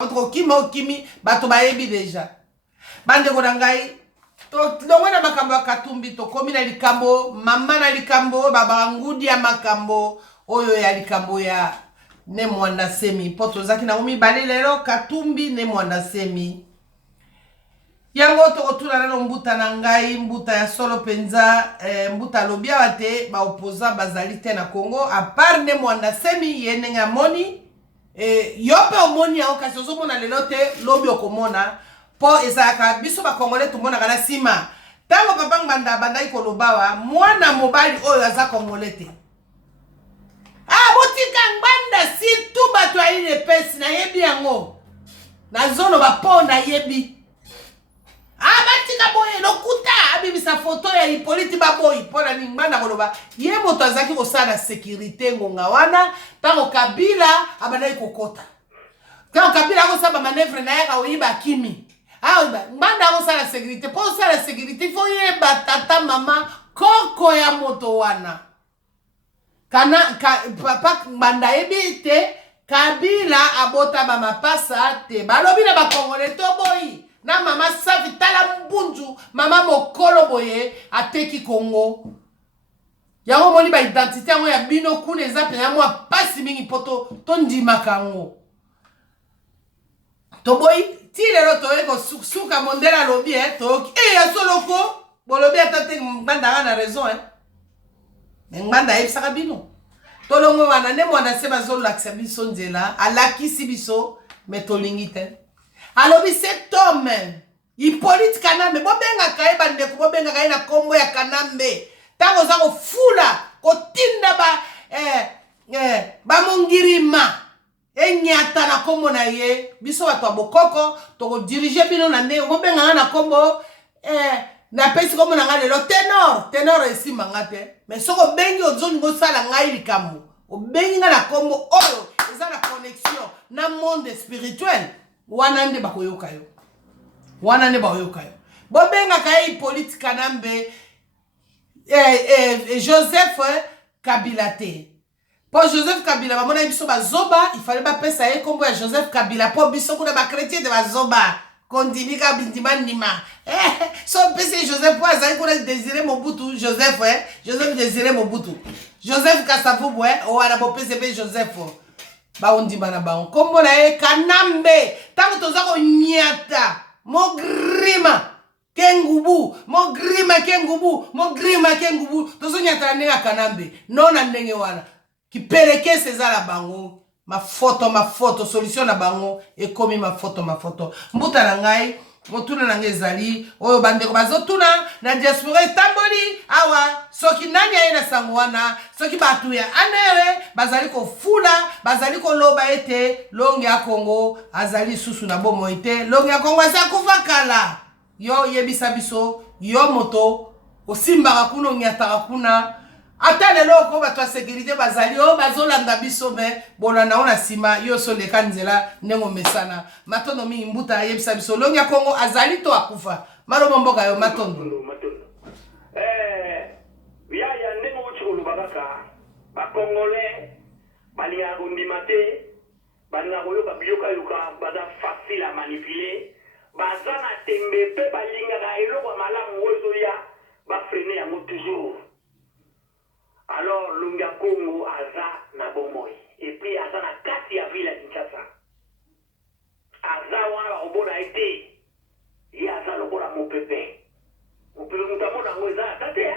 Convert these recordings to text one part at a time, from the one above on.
Entre Kimi, bato bayebi déjà. Bande kodangai, to longwe na makambo ya Katumbi to komi na likambo, mama na likambo, baba ngudi ya makambo, oyo ya likambo ya ne mwanda semi. Poto zaki na umi bale lero Katumbi ne mwanda semi. Yango to kotula na mbuta na ngai, mbuta ya solo penza, mbuta lobia wate, ba opoza bazalite na Congo, a part ne mwanda semi yenenga moni, yope omoni ya okasi ozomona lelo te lobi okomona po ezaka biso ba Congolais tumona kana sima tango papa nganda bandai kolobawa mwana mobali oyo aza Congolais te botika nganda si tu bato aile pesi na yebi yango na zono ba po na yebi batika boye lokuta abibisa foto ya Hippolyte baboyi pona ni nganda koloba ye moto azaki kosala sécurité ngonga wana tango Kabila abandai kokota tango Kabila akosaba manevre na yaka oyiba kimi nganda akosala sécurité po osala sécurité fo yeba tata mama koko ya moto wana papa nganda yebi te Kabila abota ba mapasa te balobi na ba Congolais to boyi na mama safi tala mbunju mama mokolo boye ateki Congo yango moni ba identité yango ya bino kuna eza pena mwa pasi mingi poto to ndimaka ngo to boy ti lelo to eko suka mondela lobi to ya soloko bolobi atate nganda na raison nganda ebisaka bino to longo wana ne mwana se bazolo lakisa biso nzela alakisi biso metolingi te alobi cet homme Hippolyte Kanambe bobenga kae bandeko bobenga kae na kombo ya Kanambe tango za kofula kotinda ba mongirima enyata na kombo na ye biso bato ya bokoko to diriger bino na ndenge bobenga na kombo na pesi kombo na ngale lo tenor esi mangate mais soko bengi ozoni go sala ngai likambo obengi na kombo oyo eza na connexion na monde spirituel wana nde bakoyoka yo bobenga kae Hippolyte Kanambe Joseph Kabila te po Joseph Kabila bamona biso bazoba il fallait ba pesa ye kombo ya Joseph Kabila po biso kuna ba chrétien de bazoba kondimika bindima ndima so pesa Joseph po azali kuna Désiré Mobutu Joseph Désiré Mobutu Joseph Kasavubu wana bo pesa be Joseph ba ondima na ba kombo na ye Kanambe tango toza ko nyata mogrima kengubu tozo nyata ndenge Kanambe nona ndenge wana kipeleke sezala bango mafoto solution na bango ekomi mafoto mbuta na ngai motuna na ngai ezali oyo bandeko bazotuna na diaspora etamboli awa soki nani aye na sango wana soki batu ya anewe bazali kofula bazali koloba ete longi ya Congo azali susu na bomo ete longi ya Congo asa kuvakala yo yebisa biso yo moto osimbaka kuna onyataka kuna ata lelo ko bato ya sécurité bazali bazolanda biso me bolanda ona sima yo so leka nzela nengo mesana matondo mingi mbuta yebisa biso longi ya Congo azali to akufa malobo mboka yo matondo ya nengo uchulu bakaka ba Congolais bali ya ndimate bana koyoka biyoka baza facile à manipuler bazana tembe pe balinga ga eloko malamu ozo ya ba freiner yango toujours. Alors lunga Congo aza na bomoi et puis aza na kati ya ville ya Kinshasa aza wana obona ete ya aza lokola mopepe mutamona ngo eza tate ya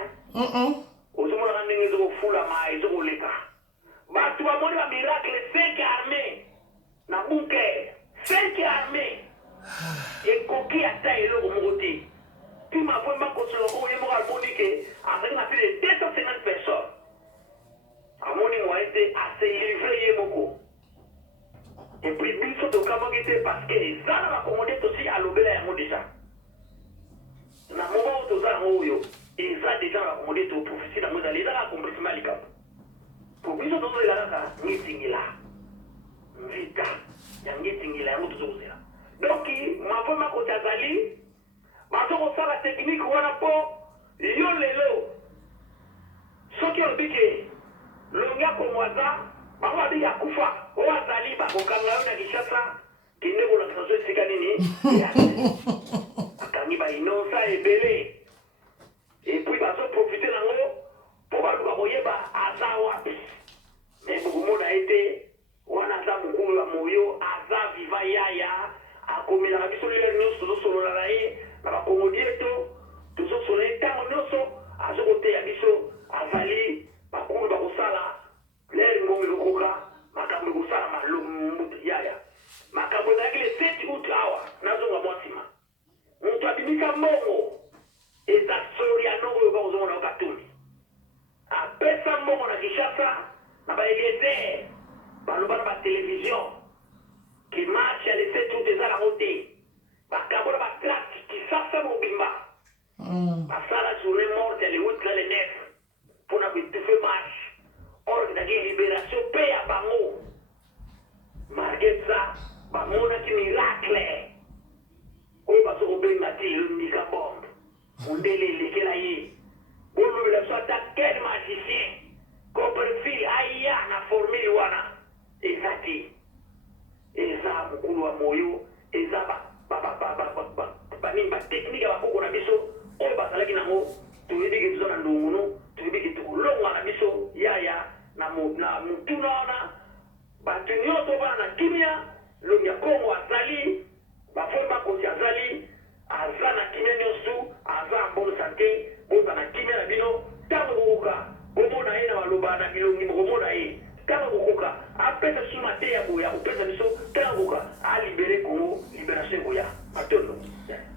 ozomona ndenge ezokofula ma ezokoleka bato bamoni ba miracle 5 armée na bunker 5 armée ekoki ata eloko moko te puis mafoi makosolo oyo moko aliboni ke azali na plus de 250 personnes amoni mo ete ase livré ye moko et puis biso tokamaki te parce que eza na bakomode tosi alobela yango déjà na moment oyo toza yango oyo eza déjà na bakomode to prophétie nango ezali eza na accomplissement ya likambo po biso tozozela kaka ngitingila mvita ya ngitingila yango tozokozela donc mafoi makoti azali bazokosala technique wana mpo yo lelo soki olobi ke longi ya Kongo aza bango babi ya kufa oyo azali bakokanga yo na Kinshasa kende ko la kaso esika nini akangi bainonsa ebele epuis bazoprofite nango mpo baluka koyeba aza wapi me bokomona ete wana aza mokulu ya moyo aza viva yaya akomelaka biso lelo nyonso tozosolola na ye na bakongoli eto tozosolola ye ntango nyonso azokoteya biso azali bakulu bakosala lere ngongo ekokoka makambo ekosala malombutu yaya makambo ezalaki le 7 août awa nazonga mwa nsima moto abimisa mbongo eza sori ya nongo oyo bakozomona okatuni apesa mbongo na Kinshasa na baeliezer baloba na batelevizio ki marche ya le 7 août eza nango te bakambo na batrake kisasa mobimba basala journée morte ya le 8 na le 9 mpona koetufe marche or ezalaki libération mpe ya bango malgré ça bamonaki miracle oyo bazokobenga ti nika bombe mondele elekela ye bolobela biso ata quel magicien coperfil aya na formule wana eza te eza mokulu wa moyo eza banini batechnike ya bakoko na biso oyo bazalaki nango toyebiki toza na ndongono toyebiki tokolonga na biso yaya na motuna wana bato nyonso bana na kimia longi ya kongo azali bafoi makosi azali aza na kimia nyonso aza mbonu sante boza na kimia na bino ntango kokoka bomona ye na baloba na bilongi bokomona ye ntango kokoka apesa suma te ya boya kopesa biso ntango kokoka alibere kongo liberation ekoya matondo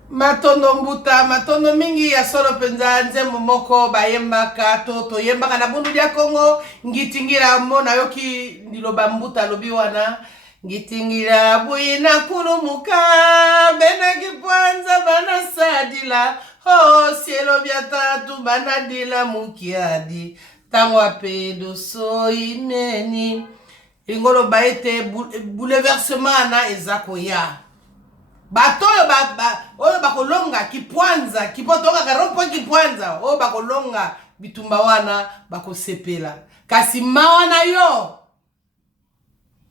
matondo mbuta matondo mingi ya solo penza nzembo moko bayembaka toyembaka na bundu dia Kongo ngitingira mona yoki ndiloba mbuta lobi wana ngitingira buina kulumuka bena kipwanza bana sadila sielo bya tatu bana dila mukiadi tango apedo so ineni ingolo baete bouleversement na ezako ya bato oyo bakolonga kipwanza kipotoka karopo kipwanza oyo bakolonga bitumba wana bakosepela kasi mawa na yo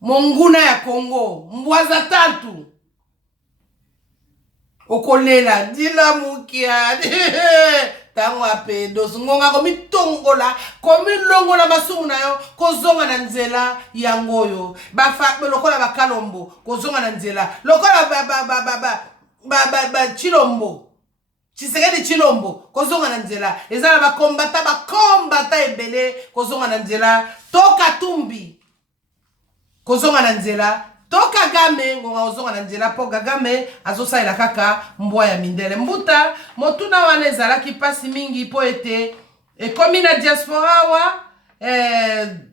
monguna ya Kongo mbwaza tatu okolela dila mukia tango apedo ngonga komitongola komilongola masumu na yo kozonga na nzela ya ngoyo lokola bakalombo kozonga na nzela lokola chilombo Tshisekedi chilombo kozonga na nzela ezala bakombata ebele kozonga na nzela toka tumbi kozonga na nzela toka Kagame ngonga ozonga na nzela po Kagame azosalela kaka mbwa ya mindele mbuta motuna wana ezalaki pasi mingi po ete ekomi na diaspora wa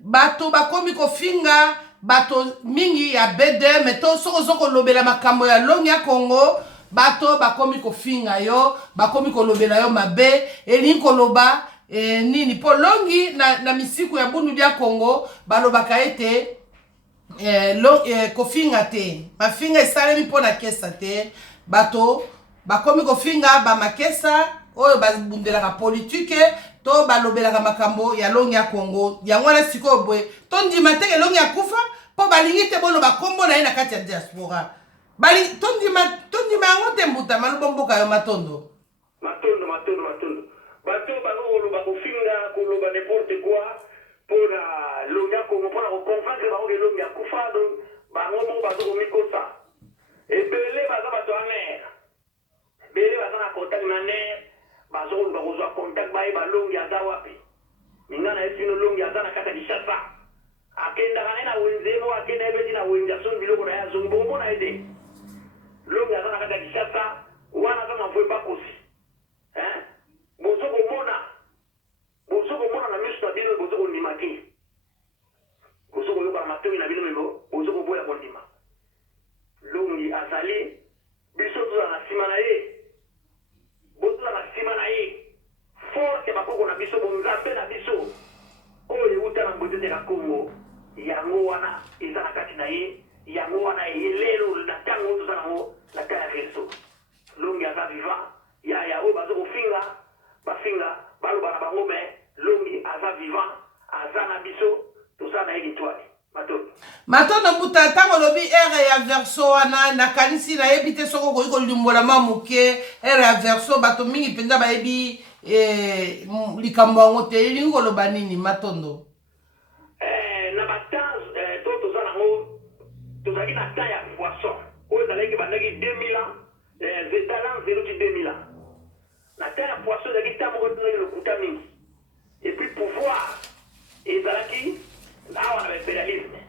bato bakomi kofinga bato mingi ya BD meto soko zoko lobela makambo ya longi ya Kongo bato bakomi kofinga yo bakomi kolobela yo mabe elingi koloba nini po longi na misiku ya bundu ya Kongo balobaka ete kofinga te mafinga esalemi mpo na kesa te bato bakomi kofinga bamakesa oyo babundelaka politike to balobelaka makambo ya longi ya Kongo yango wana sikoyo boye tondima teke longi ya kufa mpo balingi te boloba kombo na ye na kati ya diaspora tondima yango te mbuta maloba mboka yo matondo bato bakoloba kofinga koloba n'importe quoi mpona longi ya Kongo mpona koconvaincre bango ke longi ya kufa donc bango moko bazokomikosa ebele baza bato ya mer ebele baza na contact na ner bazokoluka kozwa contact bayeba longi aza wapi minga na ye sino longi aza na kati ya Kinshasa akendaka naye na wenze mo akenda ebeti na wenze asoni biloko na ye azongi bomona ye te longi aza na kati ya Kinshasa wana aza mavoye bakosi bozokomona na miso na bino bozokondima te bozokoyoka matoyi na bino mebo bozokoboya kondima longi azali biso tozala na nsima na ye bozala na nsima na ye force bakoko na biso bonzambe na biso oyo euta na mbotete ya Kongo yango wana eza na kati na ye yango wana elelo na ntango toza nango na ta ya Kristo longi aza vivant yaya oyo bazokofinga bafinga baloba na bango me longi aza vivant aza na biso toza na ye litwali matondo Matondo mbuta tango lobi ere ya verso wana na kanisi na ebite soko ko limbola mamuke ere ya verso bato mingi penza ba ebi likambo ngote lingo loba nini Matondo na batanz to za nango to za kina ta ya poisson o za leki bandaki 2000 ans zetalan 0 ans na ta ya poisson da kita mo to le kuta mingi et puis pouvoir et zalaki awa na impérialisme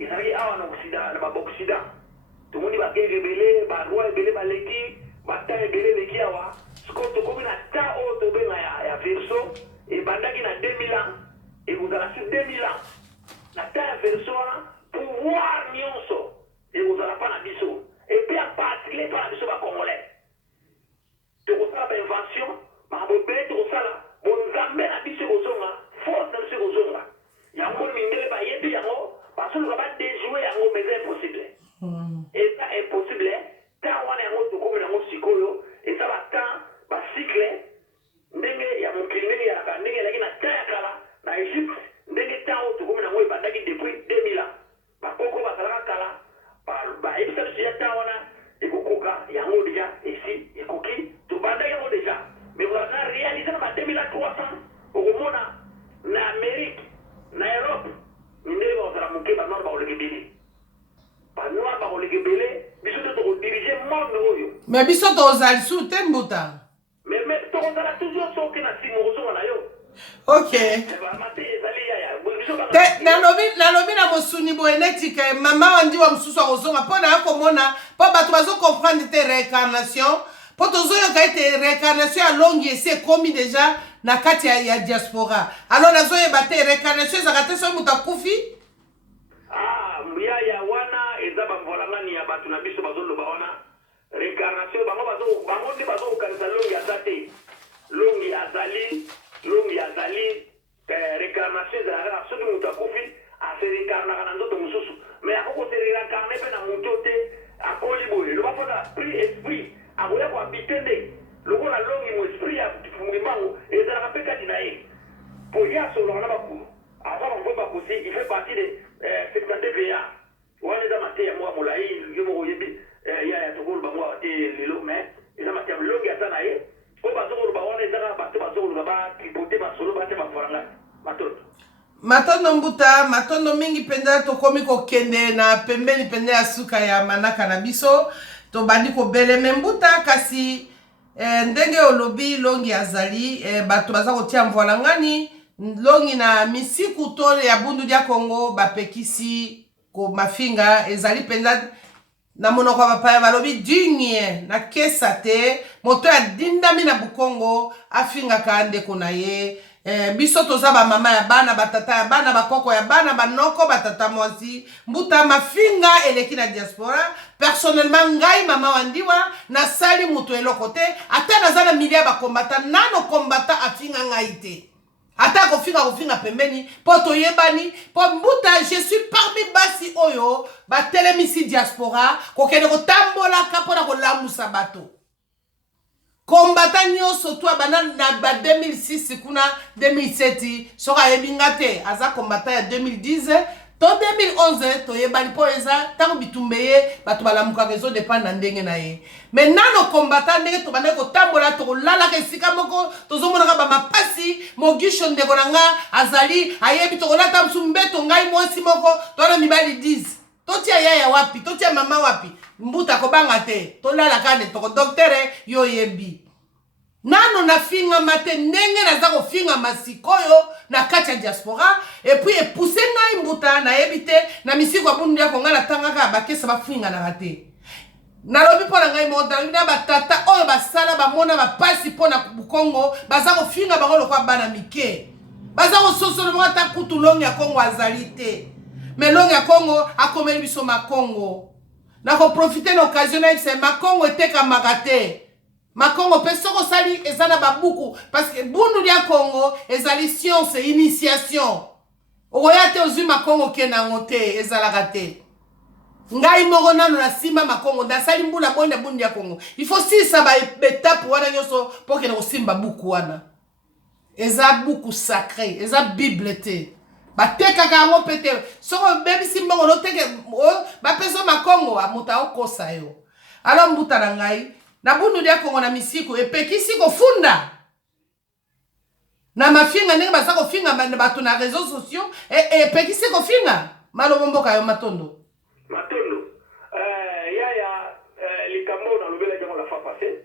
ezalaki awa na Occident na Occident tomoni bakei rebele baroi ebele baleki bata ebele leki awa siko tokomi na ta oyo tobenga ya verso ebandaki na 2000 ans ekozala sur 2000 ans na ta ya verso wana pouvoir nyonso ekozala mpa na biso epe en particulier mpa na biso bacongolais tokosala bainvention makambo ebele tokosala bonzambe na biso ekozonga force na biso ekozonga yango mindele bayebi yango basoluka badejouer yango mais c'est impossible eza impossible ntan wana yango tokomi yango sikoyo eza batan bacycle ndenge ya mokili ndenge yalaka ndenge elaki na ntan ya kala na Egypte ndenge ntan oyo tokomi yango ebandaki depuis 2000 ans bakoko bazalaka kala bayebisa biso ya ntan wana ekokoka yango deja esi ekoki tobandaki yango deja mais na réalise na ba 2300 okomona na Amérique na Europe ndenge bazala moke banoir bakoleka ebele banoir bakoleka ebele biso te tokodirige monde oyo mais biso tozali su te mbuta mais tokozala toujours soki na nsima okozonga na yo ok mate ezali yaya nalobi na mosuni boye neti ke mama wandi wa mosusu akozonga mpo na komona mpo bato bazocomprendre te réincarnation mpo tozoyoka ete réincarnation ya longi esi ekomi deja na kati ya diaspora alors nazoyeba te réincarnation ezaka te soki moto akufi yaya wana eza bamvolangani ya bato na biso bazoloba wana réincarnation bango nde bazokokanisa longi aza te longi azali réincarnation ezalaka soki moto akufi ase réincarnaka na nzoto mosusu mais akokose réincarne mpe na moto te akoli boye loba mpona pri esprit akoya kohabite nde lokola longi mo esprit ya mbango ezalaka mpe kati na ye po ye asololaka na bakulu aza bamvo bakosi il fait partie de 72 VA wana eza mateya moko ya molai yo moko oyebi yaya tokoloba moko te lelo mais eza mateya longi aza na ye po bazokoloba wana ezaka bato bazokoluka batripote basolo bate bafaranga Matondo mbuta matondo mingi penza tokomi kokende na pembeni pende ya suka ya manaka na biso tobandi kobeleme mbuta kasi ndenge olobi longi azali bato baza kotia mvola ngani longi na misiku to ya bundu dia Congo bapekisi ko mafinga ezali penza na monoko bapaya balobi digne na kesa te moto ya dindami na bukongo afinga ka ndeko na ye biso toza ba mama ya bana batata ya bana bakoko ya bana banoko batata mwasi mbuta mafinga eleki na diaspora personnellement ngai mama wandiwa na sali mutu eloko te ata naza na milia bakombata nano kombata afinga ngai te ata kofinga pembeni po toyebani po mbuta je suis parmi basi oyo batelemisi diaspora kokende kotambolaka mpona kolamusa bato kombata nyonso to bana na ba 2006 kuna 2007 soka yebinga te aza kombata ya 2010 to 2011 toyebani po eza tango bitumbe ye bato balamukaka ezo dépendre na ndenge na ye mais nano kombata ndenge tobandaki kotambola tokolalaka esika moko tozomonaka bamapasi mogisho ndeko na nga azali ayebi tokolata mosu mbeto ngai mwasi moko tona mibali 10 totia yaya wapi totia mama wapi mbuta kobanga te tolalaka nde toko doktere yo yebi nano nafinga mate ndenge naza kofinga masikoyo na kati ya diaspora et puis epousse ngai mbuta na yebite na misiko abundu ya konga na tangaka bakesa bafinga na rate nalobi pona ngai moda na batata oyo basala bamona bapasi pona bukongo baza kofinga bango lokwa bana mike baza kososolo bango ata kutu longi ya Kongo azali te mais longi ya Kongo akomeli biso makongo na koprofite na occasion na ipse makongo etekamaka te makongo pe soko sali ezana babuku parce que bundu ya Congo ezali science initiation oya te ozwi makongo kena ngote ezalaka te ngai moko nano na simba makongo ndasali mbula bonda bundu ya Congo il faut si ça ba étape wana nyoso pour que no simba buku wana eza buku sacré eza bible te batekaka yango pete soko bebisi mbongo noteke bapeso makongo amuta okosa yo alo mbuta na ngai na bundu dia kongo na misiko epekisi kofunda na mafinga ndenge basa kofinga bato na réseaux sociaux epekisi kofinga malobo mboka yo matondo yaya likambo na lobela jango la fois passée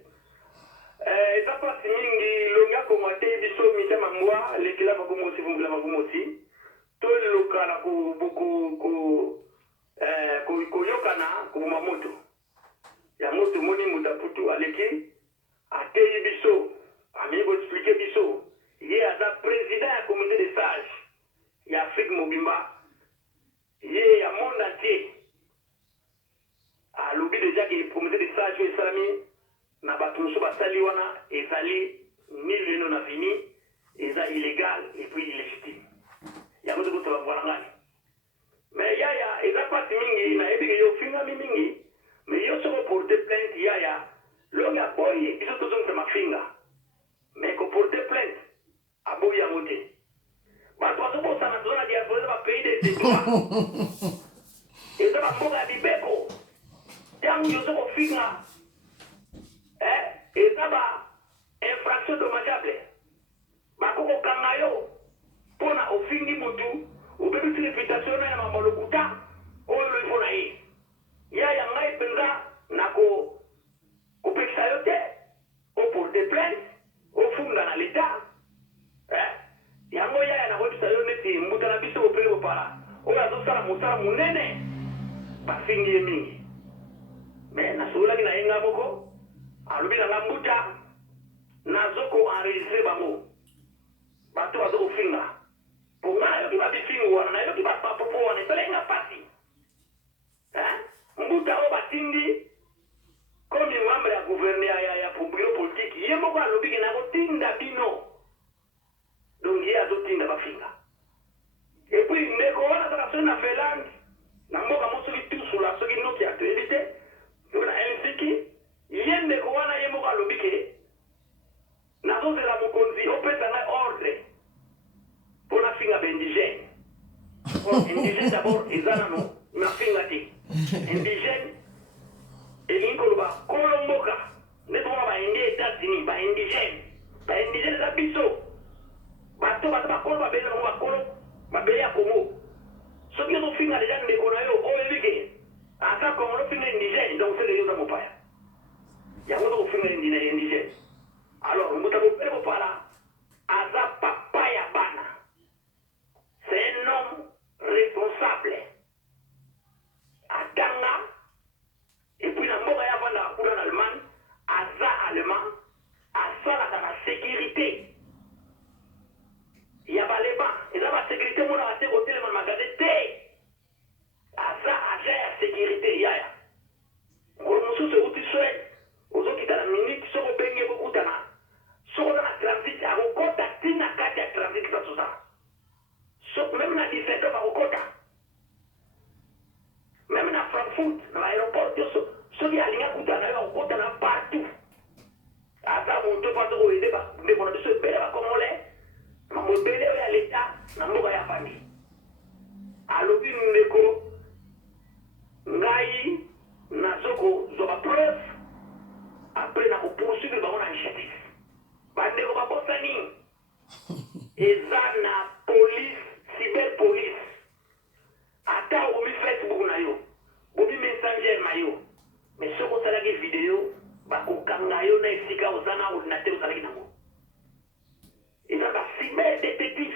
eza pasi mingi longa komate biso mitema mwa lekela makomosi vumbula makomosi tolokana koyokana koboma moto ya moto moni mutaputu aleki ateyi biso amii koexplike biso ye aza président ya comité de sage ya Afrique mobimba ye ya monde entier alobi deja ke comité de sage oyo esalami na bato mosusu basali wana ezali nul non avini eza illégal et puis illégitime yango tokotola mvwana ngani mais yaya eza pasi mingi nayebi ke yo fingami mingi mais yo soko porte plainte yaya longi aboyi biso tozongisa mafinga mais koporte plainte aboyi yango te bato bazobosana toza na diaspora eza bapays des droits eza bamboka ya bibeko ntango yo sokofinga eza ba infraction dommageable bakokokanga yo mpona ofingi motu obebisi réputation na ya mamalokuta oyo ifo na ye yaya ngai mpenza na kopekisa yo te oporte plainte ofunda na leta yango yaya nakoyebisa yo neti mbuta na biso opele kopala oyo azosala mosala monene bafingi ye mingi me nasololaki na ye nga moko alobi na nga mbuta nazoko enregistre bango bato bazokofinga mpo nga nayoki babifingu wana nayoki bapopo wana esalaki nga pasi mbuta oyo batindi komi membre ya gouverne ya biro politike ye moko alobiki nakotinda bino donc ye azotinda bafinga epuis ndeko wana azaka soki na Finlande na mboka mo soki tusula soki noki atoyebi te soki na Helsinki ye ndeko wana ye moko alobike nazozela mokonzi opesa ngai ordre mpo nafinga baindigène indigène d'abord eza nano nafinga te indigène elingi koloba kolo mboka nde tomona baindi États-Unis baindigène eza biso bato baza bakolo babele bango bakolo babele ya Congo soki ozofinga deja ndeko na yo oyebike aka Congo lofinga indigène donc sele yo oza mopaya yango ozokofinga indigène alors moto akopele kopala aza papa ya bana c'est un homme responsable atanga et puis na mboka ya bana kuna na Allemagne aza allemand asalaka na sécurité ya baleba eza basécurité mona bate kotelema na magasin te aza agent ya sécurité yaya ngolo mosusu euti swede ozokita na minute soko obenge kokutana soko oza na transit akokota ntina kati ya transit basoza même na 17 bakokota même na Frankfurt na baéroport nyonso soki alinga kutana yo akokotana partout aza moto pato koyede ndeko na biso ebele bakongole mobele oyo ya leta na mboka ya famille alobi ndeko ngai nazokozwa bapreuve apres na kopoursuivre bango na justice bandeko babosani eza na police cyber police ata okomi Facebook na yo bobi messenger na yo mais soki osalaki video bakokanga yo na esika oza na ordinateur osalaki nango eza ba cyber détective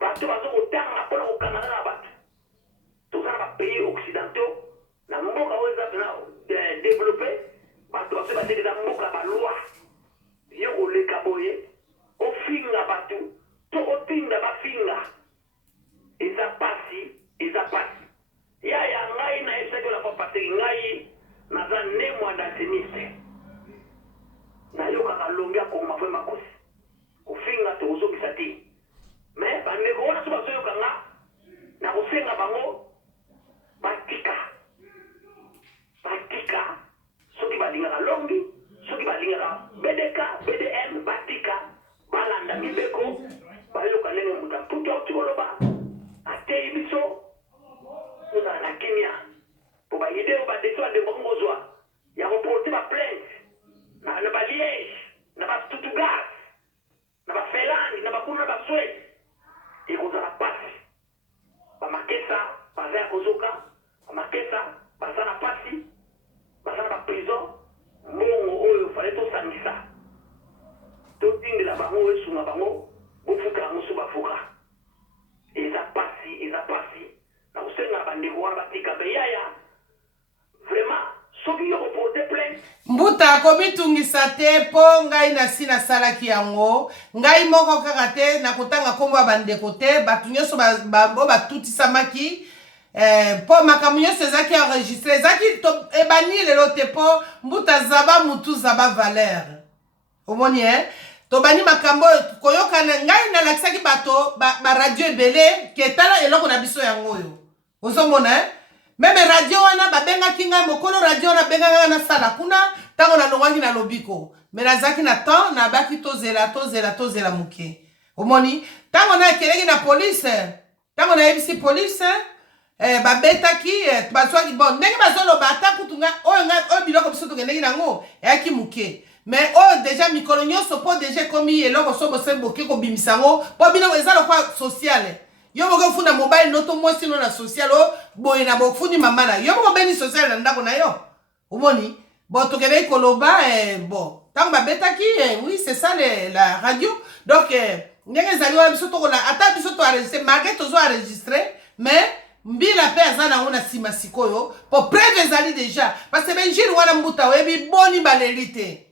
bato bazokotanga mpona kokangana na bato toza na bapays occidentaux na mboka oyo eza pena développé bato baso batekeza mboka baloi yo koleka boye ofinga bato to otinda bafinga eza pasi yaya ngai na esaki ola papaseki ngai naza ne mwa dateniste nayokaka longi ya Kongo nakomitungisa te mpo ngai nasi nasalaki yango ngai moko kaka te nakotanga nkombo ya bandeko te bato nyonso oyo batutisamaki mpo makambo nyonso ezalaki enregistre ezalaki ebani lelo te mpo mbuta zaba mutu zaba valeur omoni tobani makambo oyo koyokana ngai nalakisaki bato baradio ebele ketala eloko na biso yango oyo ozomona meme radio wana babengaki ngai mokolo radio wana bengaki ngai nasala kuna ntango nalongwaki na lobiko me nazalaki na temps nabaki tozela moke omoni ntango nakeleki na polise ntango nayebisi polise babetaki bazwaki bon ndenge bazoloba ata kutu ngai oyo biloko biso tokendeki nango eyaki moke mais oyo deja mikolo nyonso mpo deja ekomi eloko so bose boke kobimisa yango mpo bino eza lokwa sociale yo moko ofunda mobile noto mwasi no na social o boye na bofundi mama na yo moko beni social na ndako na yo omoni bon tokendeki koloba bon ntango babetaki oui c'est ça la radio donc ndenge ezali wana biso tokola ata biso toenregistre malgré tozo enregistre mais mbila mpe aza nango na nsima sikoyo mpo preve ezali deja parce que benjiri wana mbuta oyebi boni baleli te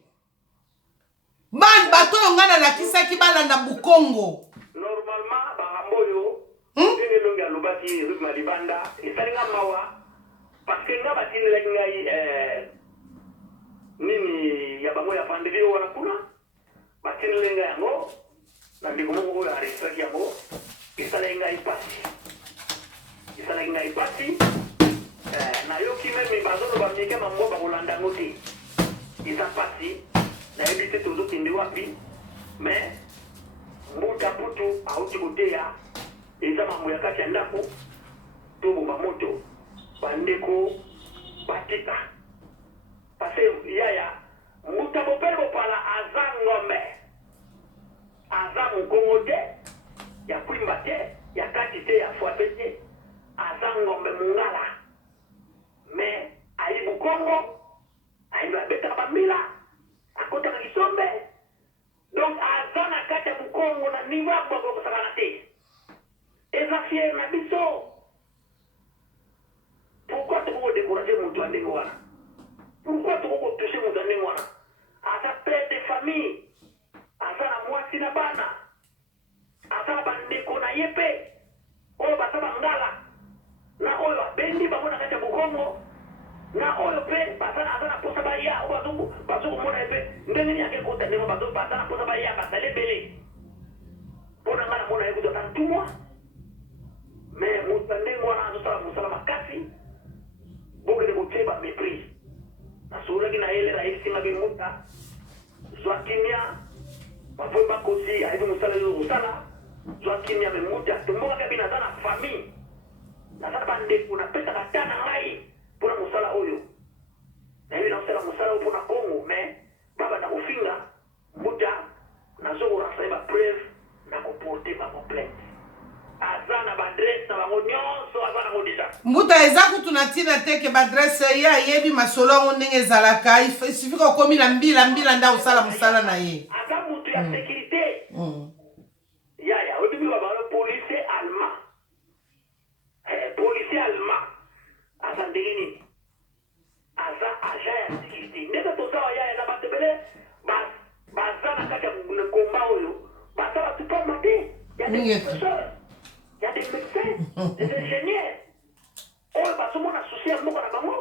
bato oyo ngai nalakisaki balanda bukongo normalement bakambo oyo ndenge elongi alobaki rythme ya libanda esalinga mawa parce que nga batindelaki ngai nini ya bango ya pandeli oyo wana kuna batindele ngai yango na ndeko moko oyo aregistraki yango esalaki ngai pasi nayoki meme bazoloba mike bango bakolanda yango te eza pasi nayebi te tozokende wapi mais mbuta putu auti koteya eza mambo ya kati ya ndako tobomba moto bandeko batika parce yaya mbuta bopele bopala aza ngombe aza mokongo te ya kwimba te ya kati te ya fwape te aza ngombe mongala mais ayi bukongo ayi babetaka bambila akotaka kisombe donc aza na kati ya bukongo na nivo ya kosakana te eza fiere na biso pourquoi tokokodécourage moto ya ndenge wana pourquoi tokokotouche moto ya ndenge wana aza père de famille aza na mwasi na bana aza na bandeko na ye mpe oyo baza bangala na oyo abendi bango na kati ya bukongo na oyo mpe aza na posa baya oyo bazokomona ye mpe ndenge nini akekota ndenge baza na posa baya basali ebele mpo na ngai namona ye kutu ata ntumwa mais moto ndenge wana azosala mosala makasi bokende koteba méprise nasolaki na ele nayebisimaki muta zwa kimia bafoyi bakosi ayebi mosala oyo kosala zwa kimia me muta tombokaka bino aza na famille naza na bandeko napesaka ta na ngai mpona mosala oyo nayebi nakosala mosala oyo mpona kongo mais babanda kofinga muta nazokorasai bapreuve nakoporte bango plainte aza na badresse na bango nyonso aza nango deja mbuta eza kutu na ntina te ke badresse ye ayebi masolo yango ndenge ezalaka isufi kokomi na mbila nde akosala mosala na ye aza mutu ya sécurité yaya oyebi babalo policier allemand aza ndenge nini aza agent ya sécurité ndenge tozawa yaya na bato ebele baza na kati ya komba oyo baza bato pamba te ya des professeurs ya des médecins des ingénieurs oyo bazomona susi ya mboka na bango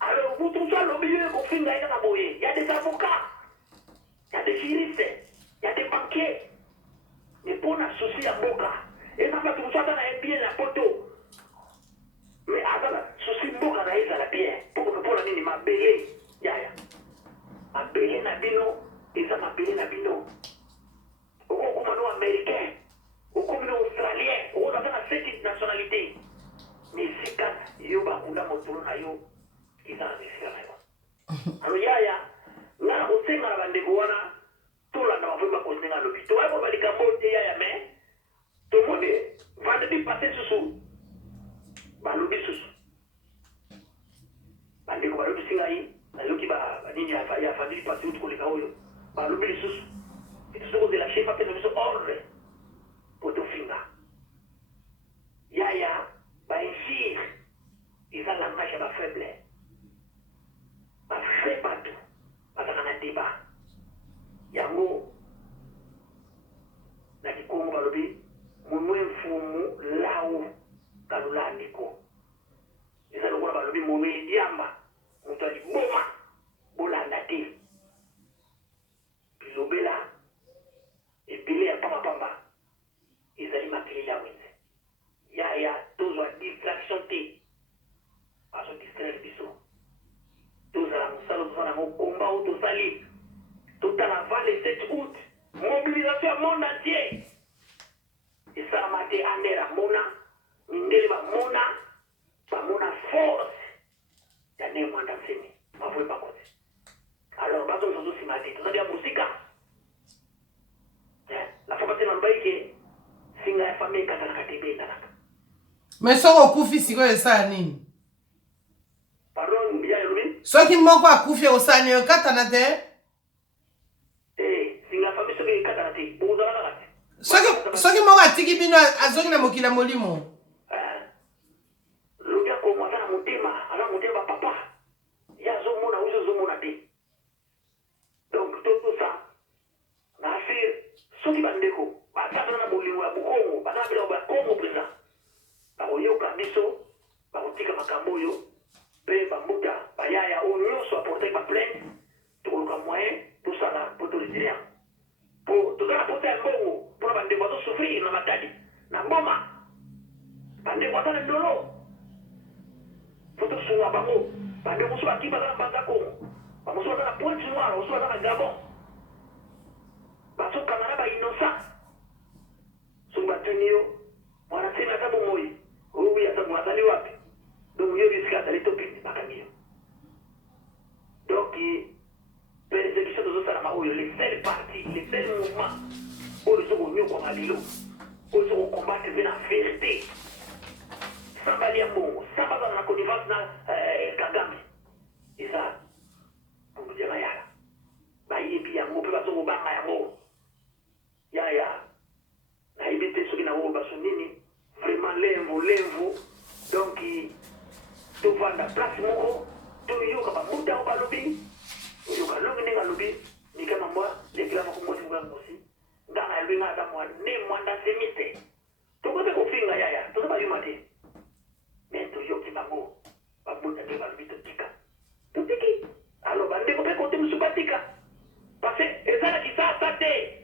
alors butu alobi yo ekofinga ye kaka boye ya des avocats ya des juristes ya des banquiers mais mpona susi ya mboka eza bato mosu aza na ye bien na poto mais aza na susi mboka na ye ezala bien mpona nini mabele yaya mabele na bino eza mabele na bino okokoma no américain okomi no australien okozaza na 7 nationalité mais esika yo bakunda motolo na yo eza na esika na yo alo yaya nga na kosenga na bandeko wana tolanda bafoyi bakosenga lobi toyako balikambo te yaya mais tomoni vendredi passé susu balobi susu bandeko balobisi ngai nayoki banini ya vendredi passé uti koleka oyo balobi lisusu itusu kozela chef apesa biso ordre po tofinga yaya bainjire eza langage ya bafaible bafe bato au combat au sali. Tout à la valle le 7 août. Mobilisation au monde entier. Et ça m'a été amené à Mona. Indele ba Mona force. Ya ne mwanda semi. Ma voix pas côté. Alors, bazo zozo si mati. Tout ça dia musika. La famille n'a pas été. Singa ya famille katana katibe tanaka. Mais soko kufi siko esa nini? Pardon, bien Rubi. Soki moko akufi osani yo katana te? Singa famille soki katana te. Bozala kati. Soki moko atiki bino azoki na mokila molimo. Ludia ko mwana mutema, ala mutema papa. Ya zo mona uzo zo mona te. Donc tout ça. Na affaire soki bandeko, bataka na bolingo ya bukongo, bataka bila ba Kongo presa. Bakoyoka biso, bakotika makambo yo, pe bambuta, bayaya oyo nyonso aporter ba plainte, tokoluka moyen, tout ça là pour tout le dire. Pour tout ça la porter mbongo, pour bandeko bazo souffrir na matadi, na mboma. Bandeko batana ndolo. Faut tout souwa bango, bandeko so bakiba na banza Kongo. Bamoso na Pointe Noire, oso na Gabon. Baso kamara ba innocent. So batenio, wana tena tabu moi. Huyu ya tabu atali wapi? Donc yo risque atali topi bakamio. Donc persécution de ça ma oyo les seuls partis, les seuls mouvements où ils sont venus comme Alilo. Où ils sont combattre la vérité. Sans balia bon, sans pas dans la connivence na Kagame. Et ça pour me dire yala. Ba yipi ya mo pe bazo banga ya mo. Ya. Na ibite soki na wo baso nini? Vraiment levo. Donc to vanda place moko, to yoka ba muta ba lobi. Yoka longi nenga lobi, ni kama moi, les clama ko mo singa aussi. Ndanga elbi na da moi, ne mwanda semite. To ko be ko finga ya. To ba yumate. Mais to yoki bango. Ba muta de ba lobi to tika. To tiki. Alors bande ko be ko tem subatika. Parce que ezala ki sa te.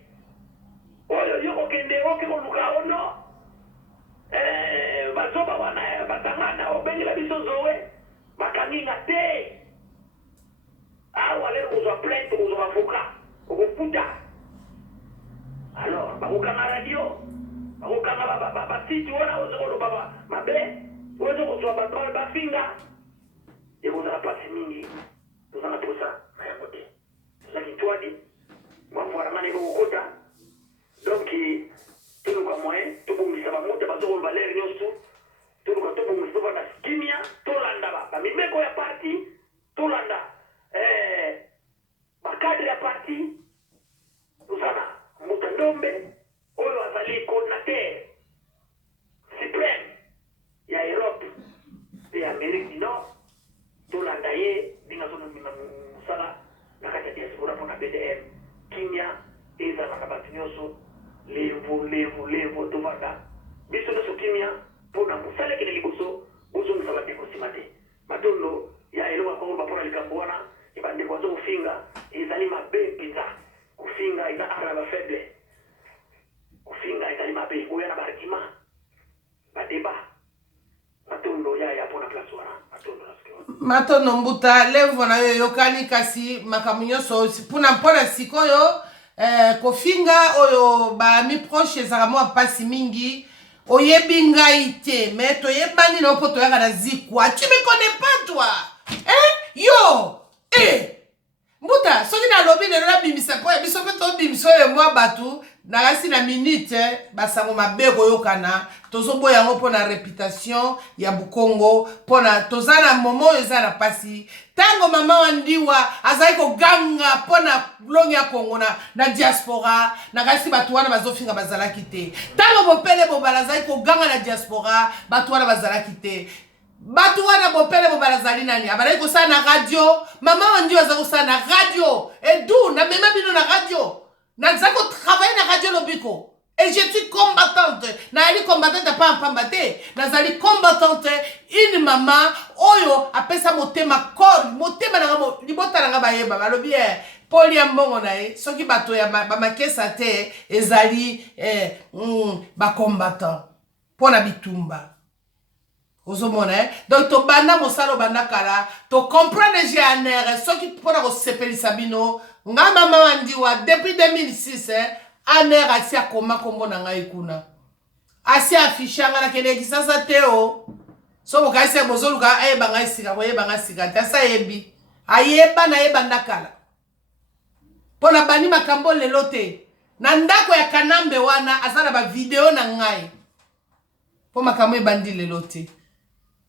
Oyo yoko kende oke ko luka ono. Bazoba wana batangana obengi la biso zoe bakanginga te. Wale uzwa plainte uzwa avocat ukufuta. Alors bakukanga radio bakukanga basiti wana ozolo baba mabe ozo kuzwa batole bafinga yekozala pasi mingi tozanga posa na yango te tozaki twadi mwamvwala ngana ekokokota. Donc toluka moyen tobongisa bamuta bazokolo balere nyonso toluka tobongisa tobanda kimia tolanda bamibeko ya parti tolanda bakadre ya parti tozana muta ndombe oyo azali coordinateur suprême ya Europe pe Amérique du Nord tolanda ye ndinga zonomima mosala na kati ya diaspora mpona BDM kimia ezala na bato nyonso levo tovanda biso nyonso kimia mpona mosala ekende liboso bozongisa bandeko nsima te matondo ya eloko akoloba mpona likambo wana ebandeko azokofinga ezali mabe mpenza kofinga eza ara bafaible kofinga ezali mabe oya na baargument badeba matondo yaya mpona place wana matondo mbuta levo na yo yokani kasi makambo nyonso mpona sikoyo kofinga oyo bami proche ezaka mwa pasi mingi oyebi ngai te mais toyebani na opo toyaka na zikwa tu me connais pas toi yo mbuta soki nalobi lelo nabimisa mpo ya biso mpe tobimisa oyo mwa bato nakasi na minute basango mabe koyokana tozoboya yango mpo na réputation ya bukongo mpo na toza na momo oyo eza na pasi ntango mama wa ndiwa azali koganga mpo na longi ya kongo na diaspora nakasi bato wana bazofinga bazalaki te ntango bopele bobala azali koganga na diaspora bato wana bazalaki te bato wana bopele bobala azali nani abazali kosala na radio mama wa ndiwa azali kosala na radio edu namema bino na radio nazali kotravaille na radio lobiko. Et je suis combattante. Nazali combattante pas pambate. Nazali combattante une maman oyo apesa motema kol motema na ngamo libota na ngaba yeba balobi poli ya mbongo na ye soki bato ya ba makesa te ezali ba combattant pona bitumba ozomona donc tobanda mosala obanda kala tocomprendre GNR soki mpona kosepelisa bino nga mama wandiwa depuis 2006 aner asi akoma kombo na ngai kuna asi afishe anga nakende kisasa te o so bokaisi bozoluka ayeba ngai sika koyeba ngai sika te asa yebi ayeba nayeba ndakala mpona bani makambo lelo te na ndako ya kanambe wana aza na bavideo na ngai mpo makambo ebandi lelo te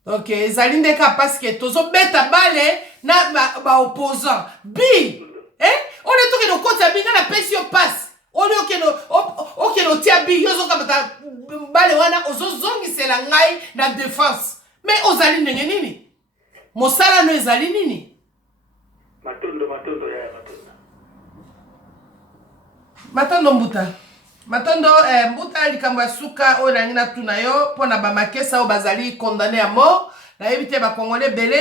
donc ezali ndeka parceke tozobeta bale na baopposant bi oyo tokende okota bi nga napesi yo pasi oyo okende otia bi yo ozokamata bale wana ozozongisela ngai na défense mais ozali ndenge nini mosala no ezali nini matondo mbuta matondo mbuta likambo ya suka oyo nangi natuna yo mpona bamakesa oyo bazali condamné ya mort nayebi te bakongole ebele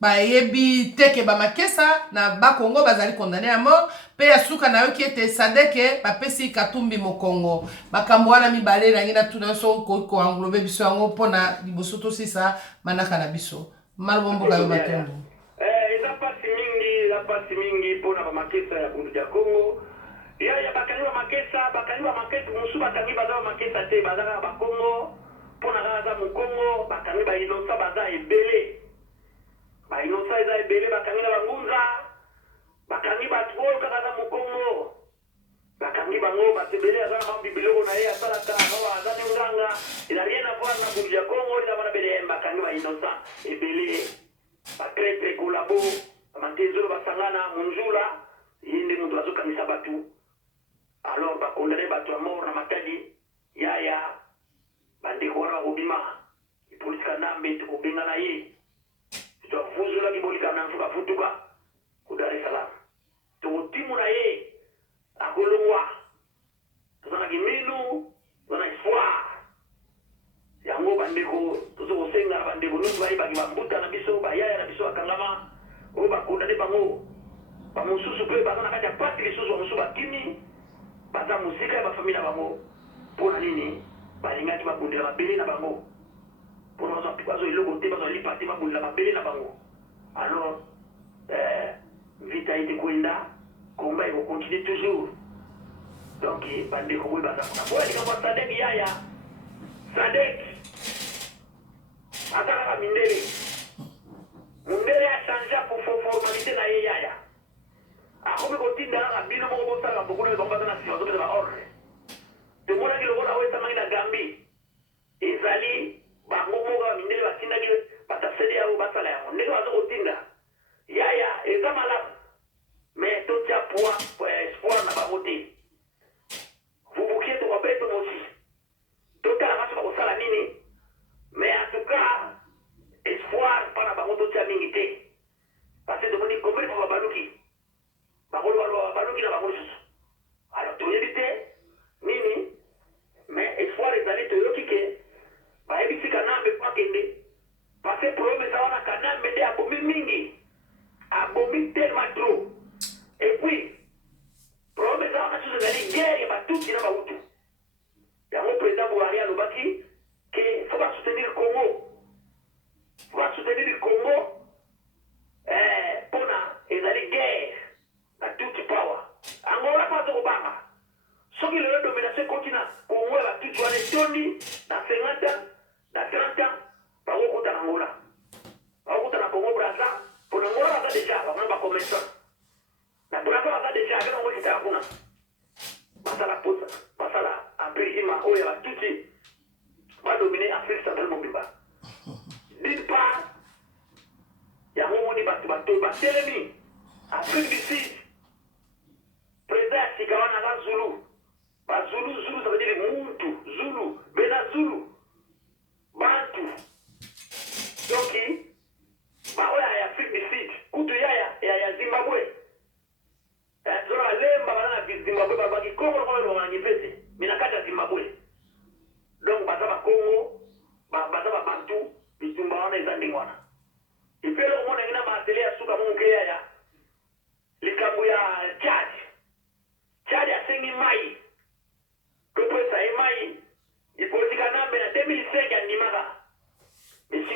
bayebi teke bamakesa na bakongo bazali condamné ya mort mpe ya suka nayoki ete sadeke bapesi katumbi mokongo makambo wana mibale nangi natuna yo so koanglobe biso yango mpona liboso tosisa manaka na biso malobo mboka yo matondo eza pasi mingi mpona bamakesa ya bundu ya kongo ya bakangi bamakesa mosu bakangi baza bamakesa te bazaka bakongo mpona kaka aza mokongo bakangi bainosa baza ebele bainosa eza ebele bakangi na bangunza bakangi bato oyo kaka aza mokongo bakangi bango bato ebele aza na mabibiloko na ye asalaka aza ne nganga eza rien à voir na bundu ya kongo eza bana bele bakangi bainosa ebele batrete kolabo bamatezolo basangana monjula ye nde moto azokanisa bato alors bakondane bato ya mort na matadi yaya bandeko wana bakobima ipolitika nambe tokobengana ye tofuzolaki bolika na nsuka futuka ku Dar es Salaam tokotimuna ye akolongwa tozanaki minu tozana espoir yango bandeko tozokosenga bandeko nyonso bayebaki bambuta na biso bayaya na biso bakangama oyo bakondane bango bamosusu mpe baza na kati ya pasi lisusu bamosusu bakimi baza mosika ya bafamili na bango mpona nini balingaki babundela mabele na bango mpona bazwa eloko te bazwa lipa te babundela mabele na bango alors vita ete kwenda komba ekokontinue toujours donc bandeko boye baza kuna boya likambo ya sadek yaya sadek aza kaka mundele achange pour formalité na ye yaya akomi kotinda kaka bino moko bosalaka bokuna bango baza na nsima bazopesa baordre tomonaki lokola oyo esamaki na gambi ezali bango moko bamindele batindaki batasede yango basala yango ndenge baza kotinda yaya eza malamu mais totia espoir na bango te vubukie tokope tomosi totala kasi bakosala nini mais en tout cas espoir mpana bango totia mingi te parce que tomoni komeli po babaluki baluki na bango lisusu alors toyebi te nini mais espoir ezali toyoki ke bayebisi kanambe po akende parce que problème eza wana kanambe nde abomi mingi abomi tellement trop et puis problème eza wana susu ezali guerre ya batuti na bahutu yango président buhari alobaki ke fo basoutenir congo mpona ezali guerre na tuti power angola mpo aza kobanga soki lelo domination ekoti na congo ya batuti wana etondi na 50 ans na 30 ans bakokota na angola bakokota na congo braza mpona angola baza deja bakona bacommerçant na braza baza deja ake nango kitaka kuna basala posa basala emprisima oyo ya batuti badomine afrique centrale mobimba d'une part yango moni bato batelemi afrique du sud président ya sika wana aza zulu bazulu ça veut dire muntu zulu bena zulu bantu donc baoyo ya afrique du sud kutu ya zimbabwe zona lemba baza na zimbabwe babaki kongo lokola elongana nyipese mina kati ya zimbabwe donc baza bakongo baza babantu bitumba wana eza ndenge wana ipele komona ngina maatele ya suka monke yaya likambo ya chad asengi mai topesa ye mai ipolitika nambe na 2005 andimaka mais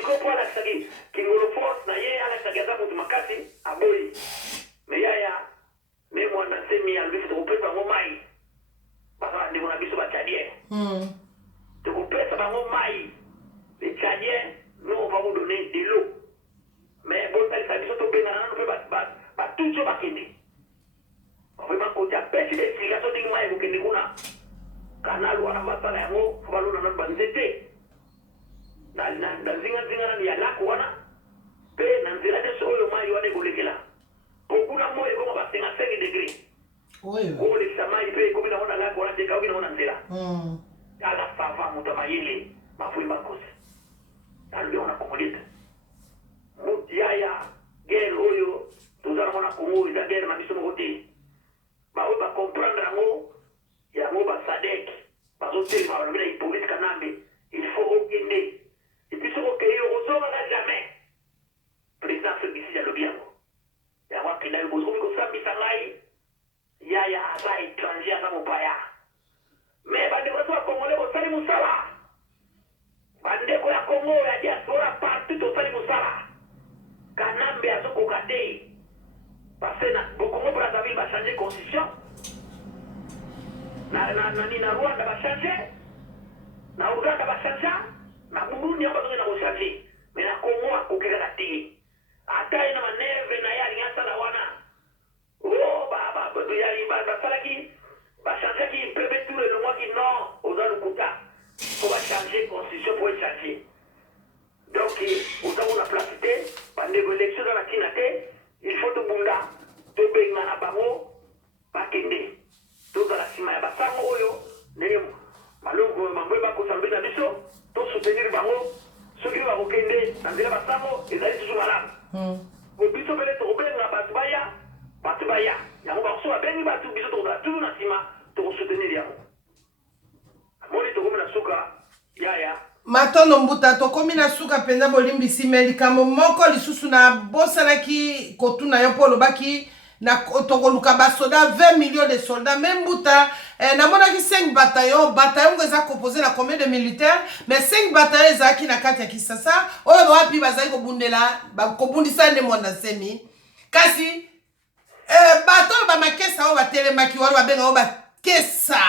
mais yaya mais moi na semi à lui c'est au pète bango mai parce que on a biso ba tchadien te au pète bango mai les tchadiens nous on va vous donner de l'eau mais bon ça biso to benana no fait ba tout ça ba kindi on fait pas côté pète des explications de mai ko kindi kuna canal wana masala yango falo na banzete na zinga ya lako wana pe na nzela de solo mai wana golekela kokuna moyo ko ba 5 degrés oyo ko le samai pe ko bina wana lako wana teka bina wana nzela ala fava mutamayele mafui makosi alio wana komolita mutiaya gel oyo tuzana wana komo ida gel na biso mote ba o ba comprendre ngo ya ngo ba sadek ba zo te ba na police kanambe il faut okende et puis ce que yo ozoma na jamais président Félix ya lobiango ya wa kila yo bozo ko sambi sangai ya za étranger na mopaya mais bande ko so congolais ko sali musala bande ko ya Congo ya diaspora partout to sali musala kanambe azo ko kade parce que na Congo Brazzaville va changer constitution na Rwanda va changer na Uganda va changer na Burundi hapa tuna kuchaji mais na Congo akokeka kati hata ina manerve na yali hata na wana baba bado yali baba salaki ba changer ki pepe tout le mois qui non aux alukuta pour va changer constitution pour changer donc on a la placité par les élections dans la kinate il faut tout bunda to benga na bango bakende to za la sima ya basango oyo ne malongo mambo ba ko sambena biso to soutenir bango soki ba kokende na nzela basango ezali toujours malamu ko biso pele to kobenga batu baya yango ba so abengi batu biso to za toujours na sima to soutenir yango amoni to komena suka yaya matondo mbuta tokomi na suka penza bolimbisi me likambo moko lisusu na bosanaki kotuna yo mpo olobaki na tokoluka basoda 20 millions de soldats même mbuta namonaki 5 bataillons ngo eza composé na combien de militaires mais 5 bataillons ezalaki na kati ya Kisasa oyo bawapi bazali kobundisa nde mwana semi kasi bato oyo bamakesa oyo batelemaki wana babenga oyo bakesa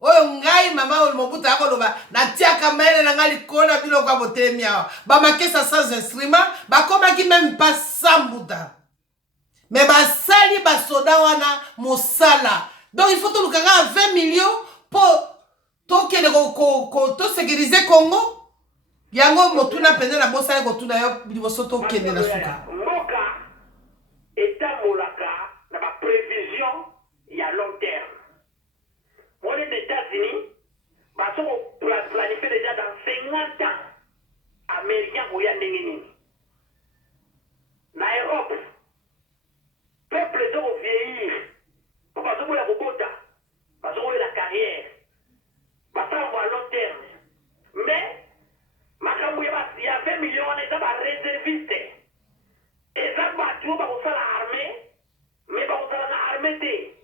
oyo ngai mama oyo mobuta akoloba natiaka maele na ngai likolo biloko ya botelemi awa bamakesa sans instrument bakomaki même pas sambuta mais basali basoda wana mosala donc il faut tolukanga 20 millions pour tokende to sécuriser Congo yango motuna pende na bosala kotuna yo liboso tokende na suka mboka etamolaka na ba prévision ya long terme. Moi, les États-Unis, ils planifier déjà dans 50 ans. Américains, pour y aller. Dans l'Europe, peuple doit vieillir. Parce que vous avez parce que vous avez la carrière. Parce que vous avez long terme. Mais, il y a 20 millions de réservistes. Et ça, vous avez l'armée, mais vous avez l'armée.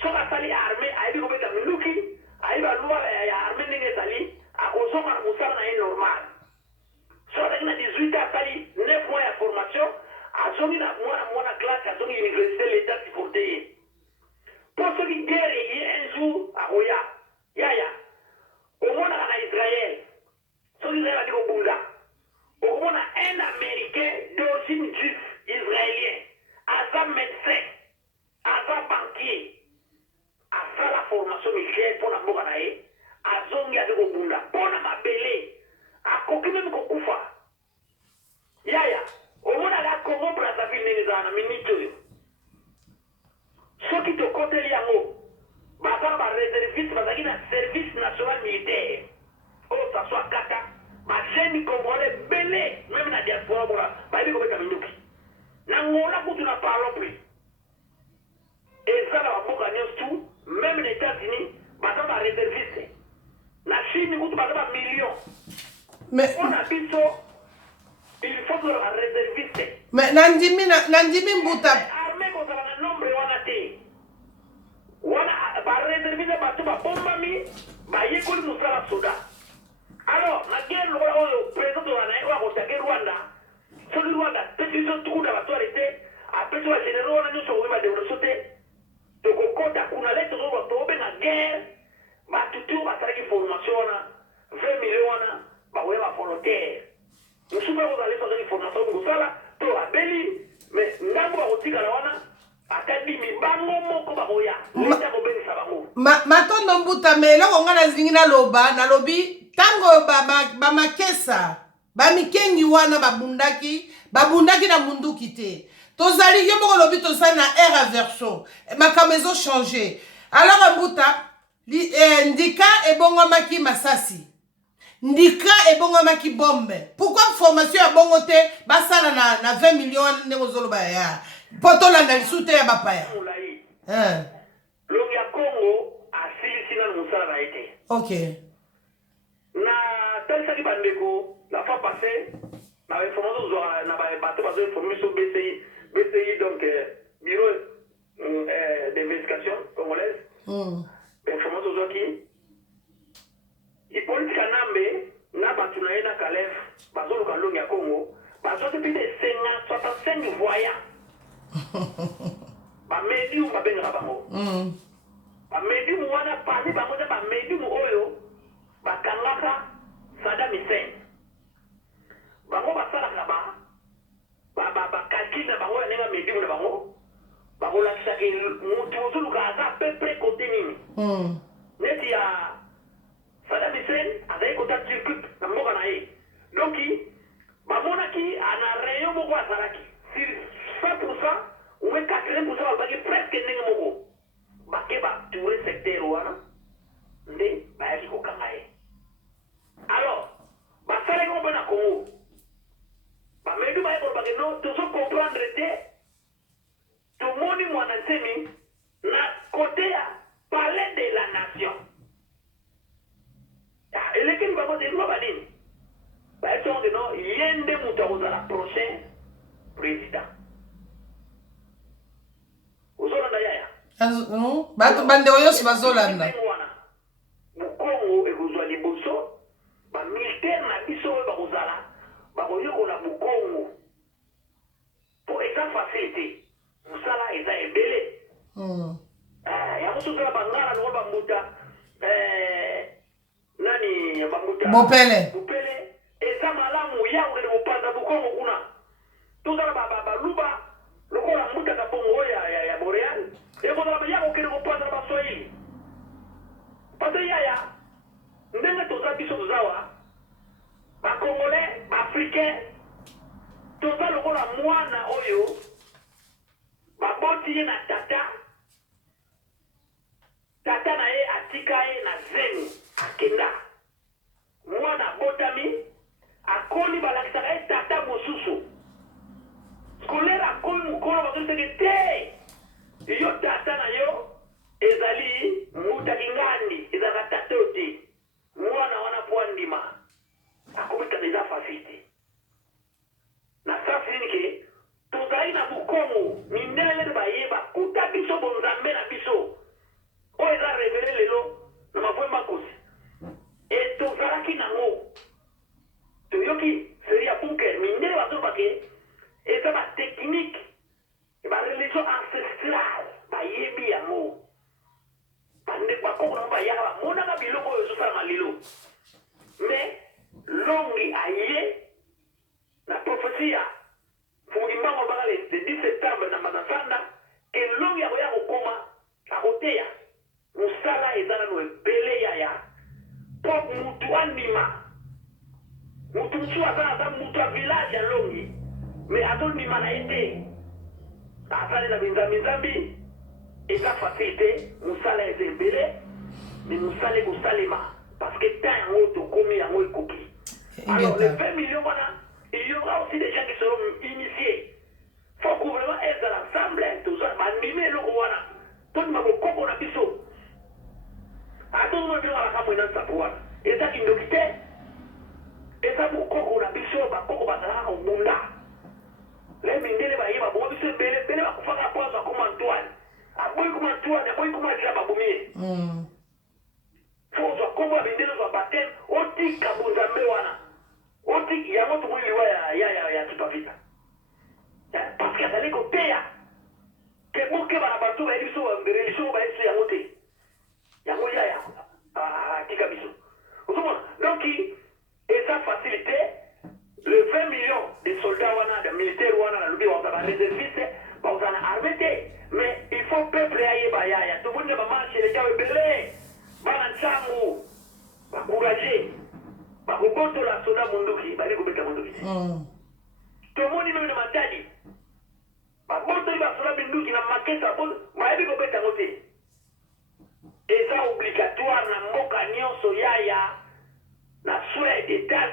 Soka sali arme aibi kobeta minuki aiba loi ya arme ndenge sali akozonga na musala na normal soka kina 18 ans sali 9 mois ya formation azongi na mwana classe azongi université l'état supporté pour ce qui guerre yi un jour akoya yaya omona na Israël so Israël a dit kobunda omona un américain d'origine juif israélien asa médecin asa banquier à la formation militaire pour la mboka na ye azongi ate kobunda mpona mabele akoki meme kokufa yaya omonaka Congo Brazzaville ndenge ezala na minute oyo soki tokoteli yango bazala bareserviste bazalaki na service national militaire oyo saswa kaka bajeni congolais bele meme na diaspora bona bayebi kobeta minuki na ngola kutu na parlo plus ezala bamboka nyonso tu même les États-Unis, ils sont réservistes. La Chine, ils ont des millions. Mais on a dit ça, il faut que la réserviste. Mais Nandimi Mbuta. Armée, on a un nombre, on a été. On a réservisé, on a bombami, on a école Moussala Soda. Alors, la guerre, le président de la guerre Rwanda, c'est le Rwanda, c'est biso trou na bato arrêté après tu vas générer on a nous sur ma développement sauter donc kota kuna lettre zo to benga guerre ba tutu ba tara ki formation na 20 millions na ba weba volontaire nous sommes pas allés sur une formation pour ça là to abeli mais ndango ba kotika la wana akadi mi bango moko ba koya leta ko benga bango matondo mbuta melo konga na zingi na loba na lobi tango ba makesa ba mikengi wana babundaki na munduki te tozali yo moko lobi tozali na air aversion makambo ezo changer alors mbuta ndika ebongwamaki masasi ndika ebongwamaki bombe pourquoi formation ya bongo te basala na 20 millions ndenge ozoloba ya po tolanda lisu te ya bapaya longi ya Congo asilisi na mosala na ye te ok na talisaki bandeko la fois passée na information zwa na bato bazo informer sur BCI donc bureau d'investigation congolaise information zwa ki ipolitika nambe na bato na ye na Kalef bazoluka longi ya Congo bazwaki pite 65 voyants bamedium babengaka bango bamedium wana parmi bango te bamedium oyo bakangaka Saddam Hussein bango basalaka bakalkile na bango ya ndenge medium na bango bakolakisaki mutu ozoluka aza pepre kote nini neti ya Saddam Hussein azali kota Turquie na mboka na ye donc bamonaki ana rayon moko azalaki sur 100% ou 80% balobaki presque ndenge moko bake batoure secteur wana nde bayaki kokanga ye alors basalaki ngo mpe na Congo bamebi baye kolobaki no tozo comprendre te tomoni mwana nsemi na kote ya palais de la nation elekeni bango deluba banini bayesonge no ye nde moto akozala prochain président ozolanda yaya bato bandeko nyonso bazolanda bukongo ekozwa liboso bamilitaire na biso oyo bakozala bakoyokola bukongo po eza facile te mosala eza ebele yango tozala bangala longo bambuta nani bambuta bupele eza malamu yaokende kopanza bukongo kuna tozala baluba lokola mbutaka bongo oyo ya boreal ekozala yakokende kopanza na baswahili pate yaya ndenge toza biso tozawa bakongolais baafricain toza lokola mwana oyo baboti ye na tata na ye atika ye na zemi akenda mwana botami akoli balakisaka ye tata mosusu kolera akomi mokolo bazoliseke te yo tata na yo ezali mutaki ngandi ezalaka tata oyo te mwana wana po andima akomitana eza facile te na sasi nini ke tozali na bukongo mindele bayeba kuta biso bonzambe na biso oyo eza revele lelo na mavoye makosi e tozalaki nango toyoki seri ya bunker mindele bazobake eza batechnique bareligion ancestrale bayebi yango bakoko nango bayaka bamonaka biloko oyo ezosalama lelo mais longi aye na prophesia fungimbango baka le 10 septembre na mazasanda ke longi akoya kokoma akoteya mosala eza nano ebele yaya po mutu andima mutu mosusu aza mutu ya village ya longi mais azondima na ye te azali na binzambi eza facile te mosala eza ebele mais mosala ekosalema parce que temps yango tokomi yango ekoki alors les 20 millions wana il y aura aussi des gens qui seront initiés faut que vraiment être dans l'ensemble bandimi eloko wana tondima bokoko na biso atozoma biloko alaka mwena nsapo wana eza kindoki te eza bokoko na biso bakoko bazalaka kobunda le mindele bayeba bongo biso ebele bakufaka poaso akoma antoine aboyi kuma antoine aboyi kuma adila babomie fo ozwa kombo ya mindele ozwa bateme otika bonzambe wana otiki yango tomoni liwa ya kipavita kobotola soda munduki bali kobeta munduki tomoni meme na matadi babotoli basoda binduki na maketa